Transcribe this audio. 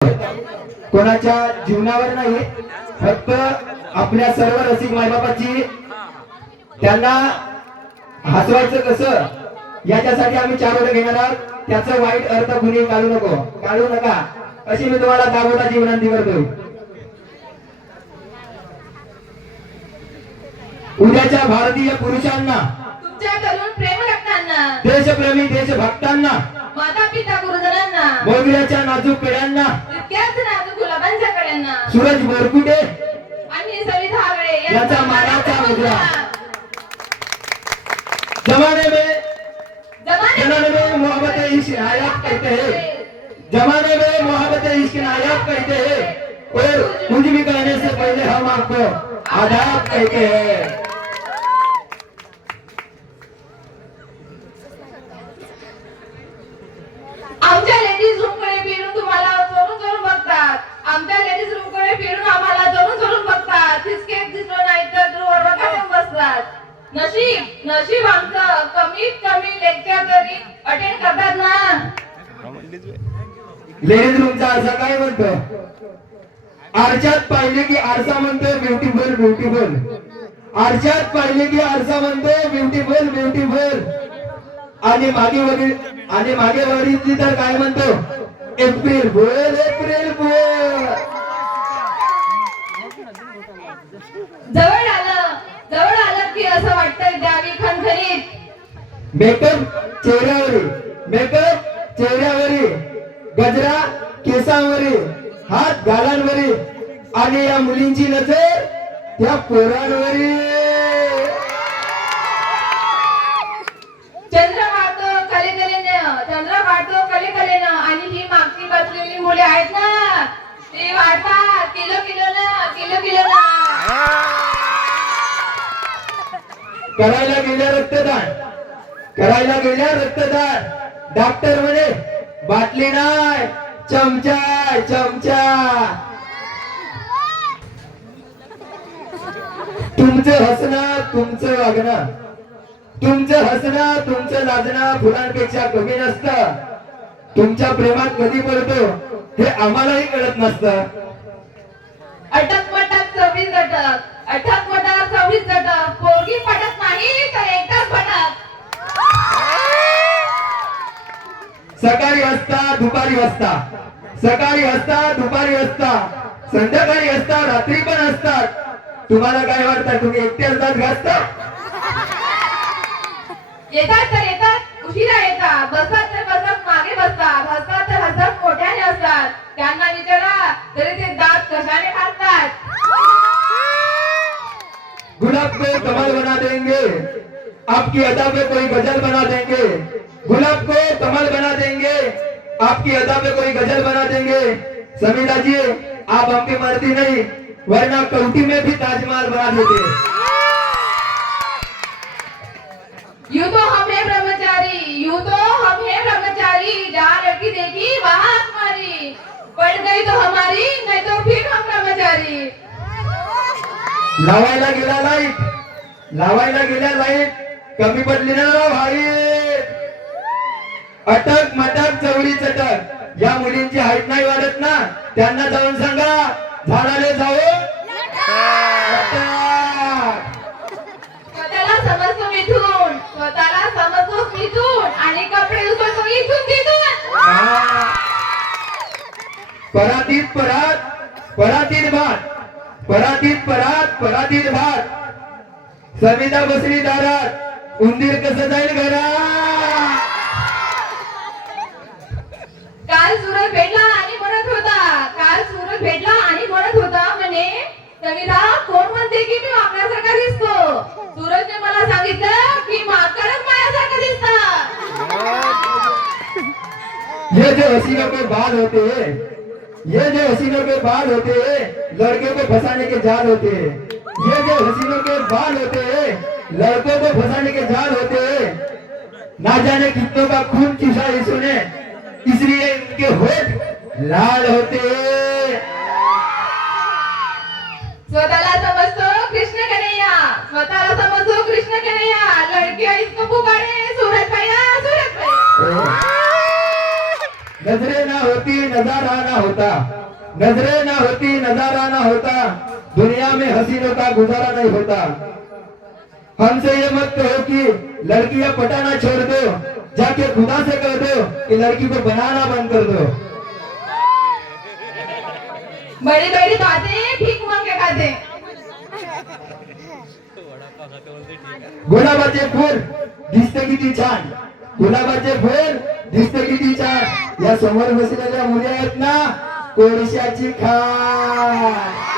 कोणाच्या जीवनावर नाही, फक्त आपल्या सर्व रसिक मायबापाची त्यांना हसवायचं कसं याच्यासाठी आम्ही 4 ओळ घेणार आहोत. त्याचा वाईट अर्थ कुणी काढू नका अशी मी तुम्हाला दागोबाची विनंती करतो. उद्याच्या भारतीय पुरुषांना, तुमच्या तरुण प्रेम रक्तांना, देशप्रेमी देशभक्तांना, माता पिता गुरुजनांना, मोगऱ्याच्या नाजूक पिढ्यांना, तितक्याच नाजूक गुलाबांच्या कड्यांना, सूरज मोरकुटे आणि सविता हागळे याचा मानाचा मुद्रा. जमाने में मोहब्बत इश्क नायाब कहते हैं, जमाने में मोहब्बत इश्क नायाब कहते हैं, और कुछ भी कहने से पहले हम आपको आदाब कहते हैं. आमच्या लेडीज रूम कडे फिरून तुम्हाला चोरून चोरून बघतात. आमच्या लेडीज रूम कडे फिरून आम्हाला चोरून चोरून बघतात. तिसकेच दिसलो नाही तर दूरवर बघून बसतात. नशीब आमचं कमीत कमी लेक्चर तरी अटेंड करतात ना. लेडीज रूमचा आरसा काय म्हणतो? आरशात पाहिले की आरसा म्हणतो ब्युटिफुल ब्युटिफुल. आरशात पाहिले की आरसा म्हणतो ब्युटिफुल ब्युटिफुल. आणि मागे वडील तर काय म्हणतो? April fool April fool. जवळ आलं की असं वाटतंय द्यावी खणखणीत. मेकअप चेहऱ्यावरी, गजरा केसांवरी, हात गालांवरी, आणि या मुलींची नजर त्या पोरांवरी. चंद्र वाढतो कलेकलेनं आणि ही मागची बसलेली मुले आहेत ना, ती वाढतात किलो किलो ना. करायला गेल्या रक्तदान. डॉक्टर म्हणे बाटली नाही चमचा. तुमचं हसणं, तुमचं वागणं, तुमचं लाजणं फुलांपेक्षा कमी नसतं. तुमच्या प्रेमात कधी पडतो हे आम्हालाही कळत नसतं. अटक मटक 26 गटक, पोरगी पटत नाही तर एकटाच भटक. सकाळी हसता दुपारी हसता, संध्याकाळी हसता, रात्री पण हसतात. तुम्हाला काय वाटतं तुम्ही एकटे असतात घासता? येतात उशिरा येतात, बसतात मागे बसतात, हसतात मोठ्याने असतात. त्यांना विचारा तरी ते दात कशाने घासतात. गुलाब को कमल बना देंगे, आपकी अदा पे कोई गजल बना देंगे. गुलाब को कमल बना देंगे, आपकी अदा पे कोई गजल बना देंगे. समीरा जी आप हम पे मरती नहीं, वरना कौटी में भी ताजमहल बना देते. यूं तो हम है ब्रह्मचारी, जहाँ लड़की देखी वहाँ आंख मारी, पड़ गई तो हमारी नहीं तो फिर हम ब्रह्मचारी. लावायला गेल्या लाईट कमी पडली ना भाई. अटक मटक चवळी चटक. या मुलींची हाईट नाही वाढत ना, त्यांना जाऊन सांगा झाडाले जाऊ. स्वतःला समजतो मिथून आणि कपडे उचलतो इथून तिथून. परातीत भात. सविता बसली दारात, उंदीर कसं जाईल घरात. काल सूरज भेटला आणि म्हणत होता म्हणे सविता कोण म्हणते की मी आपल्यासारखा दिसतो. सूरजने मला सांगितलं की माकडच माझ्यासारखं दिसतं. ये जो हसीनों के बाल होते हैं, लड़के को फंसाने के जाल होते हैं. ये जो हसीनों के बाल होते हैं, लड़कों को फंसाने के जाल होते हैं. ना जाने कितनों का खून चूसा इसने, इसलिए इनके होठ लाल होते हैं. स्वतःला समजतो कृष्ण कन्हैया, लड़की इसको पुकारे सूरज भैया. नजरे ना होती नजारा ना होता, नजरे ना होती नजारा ना होता, दुनिया में हसीनों का गुजारा नहीं होता। हमसे ये मत कहो कि लड़कियां पटाना छोड़ दो, जाके खुदा से कह दो कि लड़की को बनाना बंद कर दो। बड़ी बड़ी बातें ठीक मन के खाते। गुलाबाचे फूल दिसते किती छान, गुलाबाचे फूल दिसते किती छान, या समोर बसलेल्या मुली आहेत ना, कोळशाची खाण।